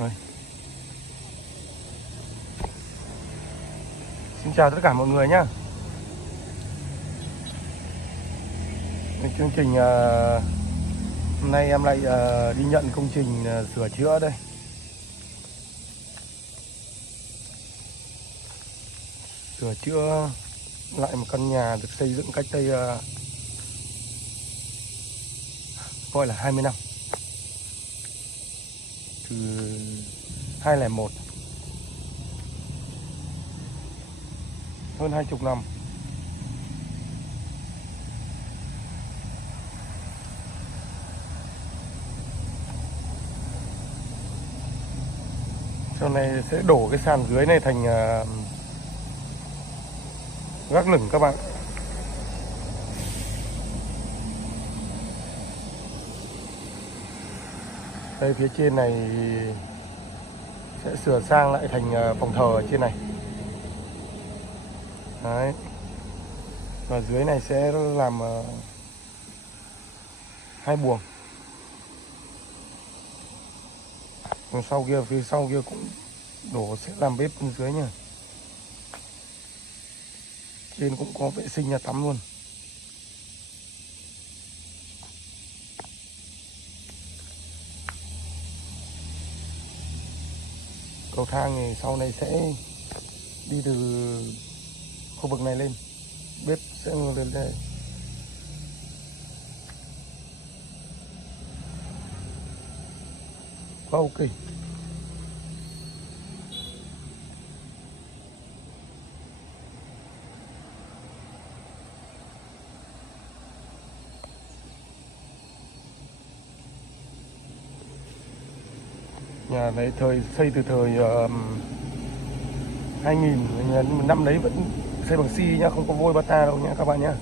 Rồi. Xin chào tất cả mọi người nhé. Chương trình hôm nay em lại đi nhận công trình sửa chữa đây. Sửa chữa lại một căn nhà được xây dựng cách đây gọi là 20 năm. Từ 2001, hơn 20 năm. Sau này sẽ đổ cái sàn dưới này thành gác lửng các bạn. Đây phía trên này sẽ sửa sang lại thành phòng thờ ở trên này. Đấy. Và dưới này sẽ làm 2 buồng. Còn sau kia, phía sau kia cũng đổ sẽ làm bếp bên dưới nha. Trên cũng có vệ sinh nhà tắm luôn. Cầu thang thì sau này sẽ đi từ khu vực này lên. Bếp sẽ lên đây. Quá ok. Nhà đấy xây từ thời 2000, năm đấy vẫn xây bằng xi nhá, không có vôi bata đâu nhá các bạn nhá.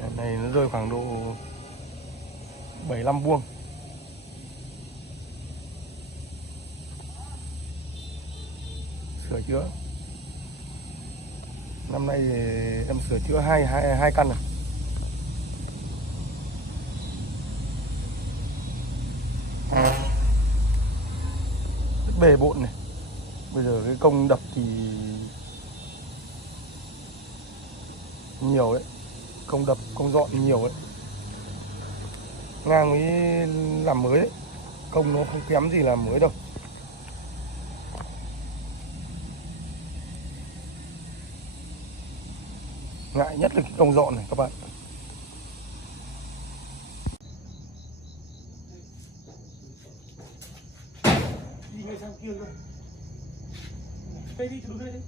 Nhà này nó rơi khoảng độ 75 vuông. Sửa chữa. Năm nay thì em sửa chữa hai căn này. Rất bề bộn này. Bây giờ cái công đập thì nhiều đấy. Công đập, công dọn nhiều đấy. Ngang với làm mới đấy. Công nó không kém gì làm mới đâu. Ngại nhất là cái công dọn này các bạn. Đi ngay sang kia luôn. Đây đi, từ đây đi.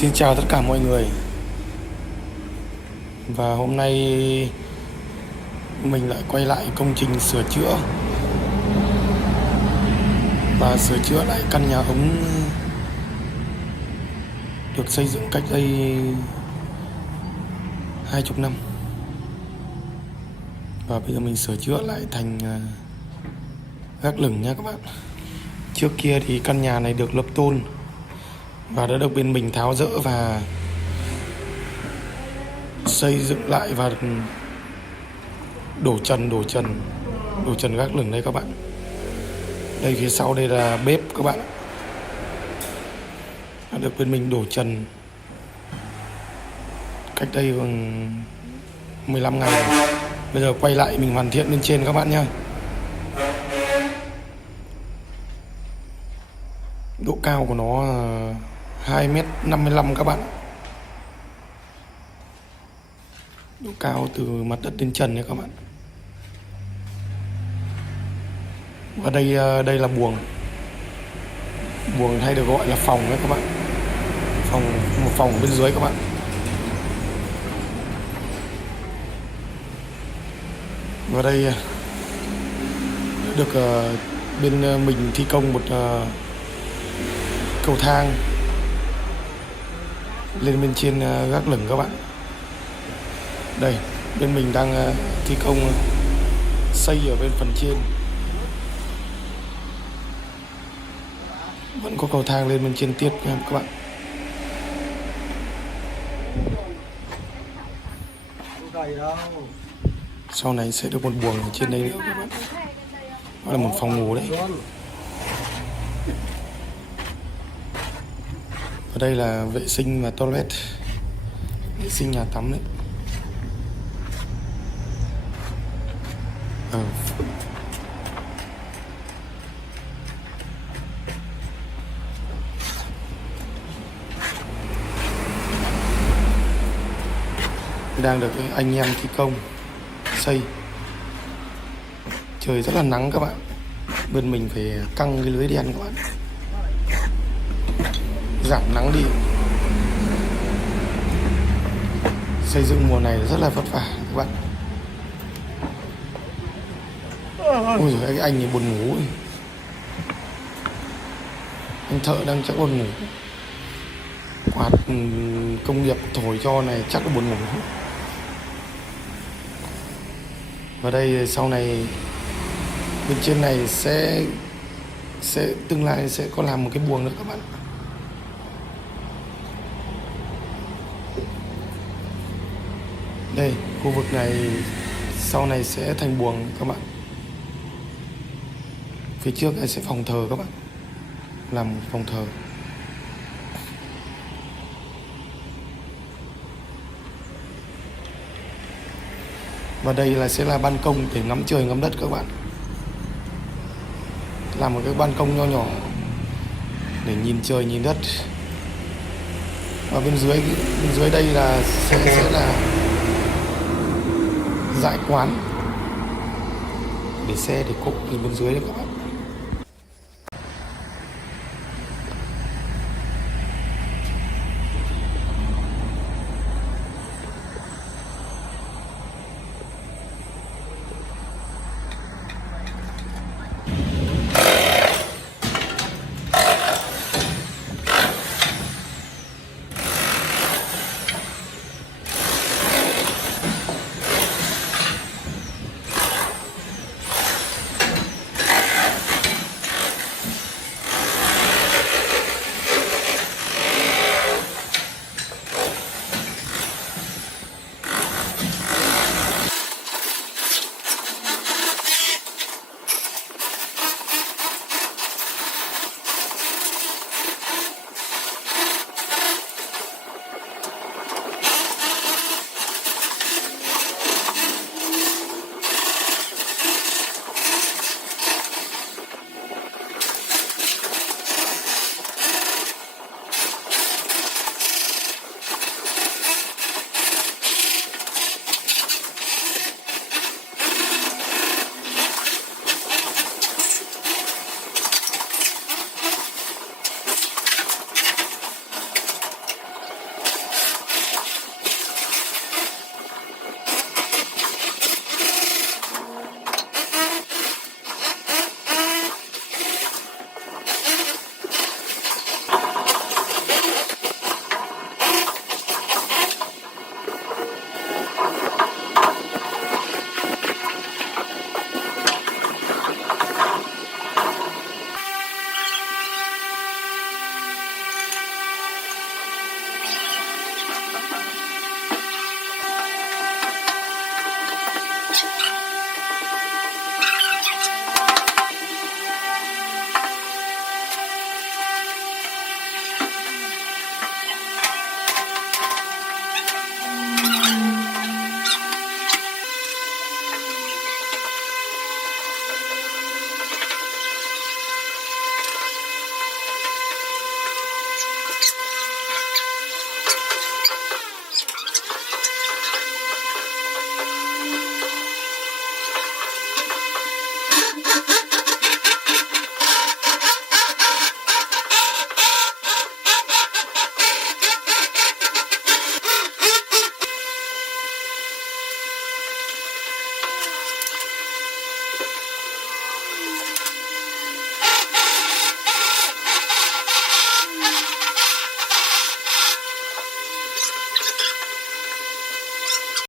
Xin chào tất cả mọi người. Và hôm nay mình lại quay lại công trình sửa chữa và sửa chữa lại căn nhà ống được xây dựng cách đây 20 năm. Và bây giờ mình sửa chữa lại thành gác lửng nha các bạn. Trước kia thì căn nhà này được lập tôn và đã được bên mình tháo dỡ và xây dựng lại và đổ trần gác lửng đây các bạn. Đây phía sau đây là bếp các bạn, đã được bên mình đổ trần cách đây 15 ngày rồi. Bây giờ quay lại mình hoàn thiện bên trên các bạn nhé. Độ cao của nó 2m55 các bạn. Độ cao từ mặt đất đến trần nha các bạn. Và đây là buồng hay được gọi là phòng đấy các bạn. Một phòng bên dưới các bạn. Và đây được bên mình thi công một cầu thang lên bên trên gác lửng các bạn. Đây, bên mình đang thi công xây ở bên phần trên. Vẫn có cầu thang lên bên trên tiếp nha các bạn. Sau này sẽ được một buồng ở trên đây nữa các bạn. Đó là một phòng ngủ đấy. Và đây là vệ sinh và toilet, vệ sinh nhà tắm đấy. Đang được anh em thi công xây. Trời rất là nắng các bạn. Bên mình phải căng cái lưới đen các bạn, giảm nắng đi. Xây dựng mùa này rất là vất vả các bạn. Ôi giời, cái anh này buồn ngủ ấy. Anh thợ đang chắc buồn ngủ. Quạt công nghiệp thổi cho này chắc là buồn ngủ. Và đây sau này bên trên này sẽ tương lai sẽ có làm một cái buồng nữa các bạn. Đây, khu vực này sau này sẽ thành buồng các bạn. Phía trước này sẽ phòng thờ các bạn, làm phòng thờ. Và đây sẽ là ban công để ngắm trời ngắm đất các bạn. Làm một cái ban công nho nhỏ để nhìn trời nhìn đất. Và bên dưới đây là sẽ là dại quán để xe để cộ bên dưới đấy các bạn.